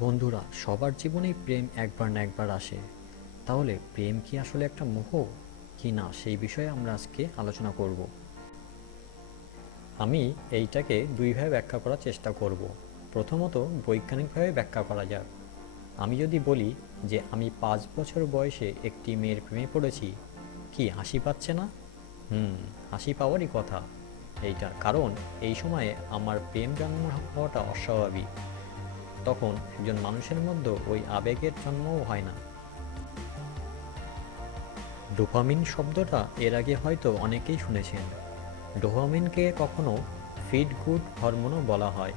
বন্ধুরা, সবার জীবনেই প্রেম একবার না একবার আসে। তাহলে প্রেম কি আসলে একটা মোহ কি না, সেই বিষয়ে আমরা আজকে আলোচনা করব। আমি এইটাকে দুইভাবে ব্যাখ্যা করার চেষ্টা করব। প্রথমত, বৈজ্ঞানিকভাবে ব্যাখ্যা করা যাক। আমি যদি বলি যে আমি 5 বছর বয়সে একটি মেয়ের প্রেমে পড়েছি, কি হাসি পাচ্ছে না? হাসি পাওয়ারই কথা এইটা, কারণ এই সময়ে আমার প্রেম জন্ম হওয়াটা অস্বাভাবিক। তখন একজন মানুষের মধ্যে ওই আবেগের জন্মও হয় না। ডোপামিন শব্দটা এর আগে হয়তো অনেকেই শুনেছেন। ডোপামিনকে কখনো ফিড গুড হরমোনও বলা হয়।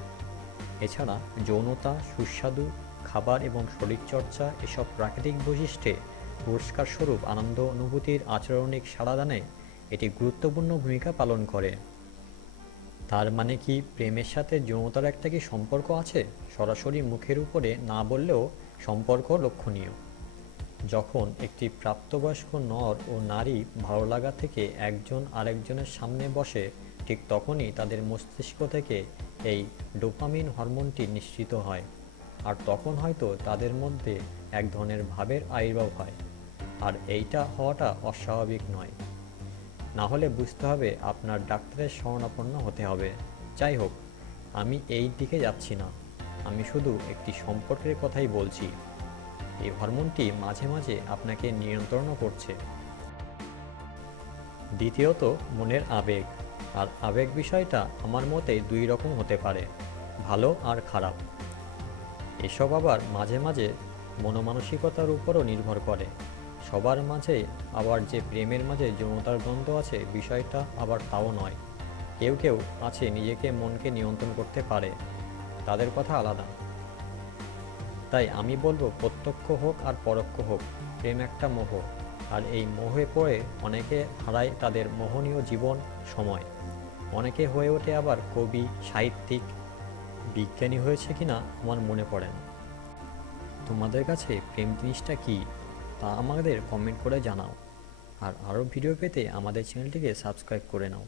এছাড়া যৌনতা, সুস্বাদু খাবার এবং শরীরচর্চা এসব প্রাকৃতিক বৈশিষ্ট্যে পুরস্কার স্বরূপ আনন্দ অনুভূতির আচরণিক সাড়াদানে এটি গুরুত্বপূর্ণ ভূমিকা পালন করে। তার মানে কি প্রেমের সাথে যৌনতার একটা কি সম্পর্ক আছে? সরাসরি মুখের উপরে না বললেও সম্পর্ক লক্ষণীয়। যখন একটি প্রাপ্তবয়স্ক নর ও নারী ভালো লাগা থেকে একজন আরেকজনের সামনে বসে, ঠিক তখনই তাদের মস্তিষ্ক থেকে এই ডোপামিন হরমোনটি নিঃসৃত হয়। আর তখন হয়তো তাদের মধ্যে এক ধরনের ভাবের আবির্ভাব হয়। আর এইটা হওয়াটা অস্বাভাবিক নয়। না হলে বুঝতে হবে আপনার ডাক্তারের শরণাপন্ন হতে হবে। যাই হোক, আমি এই দিকে যাচ্ছি না। আমি শুধু একটি সম্পর্কের কথাই বলছি। এই হরমোনটি মাঝে মাঝে আপনাকে নিয়ন্ত্রণও করছে। দ্বিতীয়ত, মনের আবেগ। আর আবেগ বিষয়টা আমার মতে দুই রকম হতে পারে, ভালো আর খারাপ। এসব আবার মাঝে মাঝে মনোমানসিকতার উপরও নির্ভর করে। সবার মাঝে আবার যে প্রেমের মাঝে যৌনতার দ্বন্দ্ব আছে, বিষয়টা আবার তাও নয়। কেউ কেউ আছে নিজেকে মনকে নিয়ন্ত্রণ করতে পারে, তাদের কথা আলাদা। তাই আমি বলবো, প্রত্যক্ষ হোক আর পরোক্ষ হোক, প্রেম একটা মোহ। আর এই মোহে পড়ে অনেকে হারায় তাদের মোহনীয় জীবন সময়। অনেকে হয়ে ওঠে আবার কবি, সাহিত্যিক, বিজ্ঞানী হয়েছে কিনা আমার মনে পড়ে না। তোমাদের কাছে প্রেম জিনিসটা কি, তা আমাদের কমেন্ট করে জানাও। আর আরও ভিডিও পেতে আমাদের চ্যানেলটিকে সাবস্ক্রাইব করে নাও।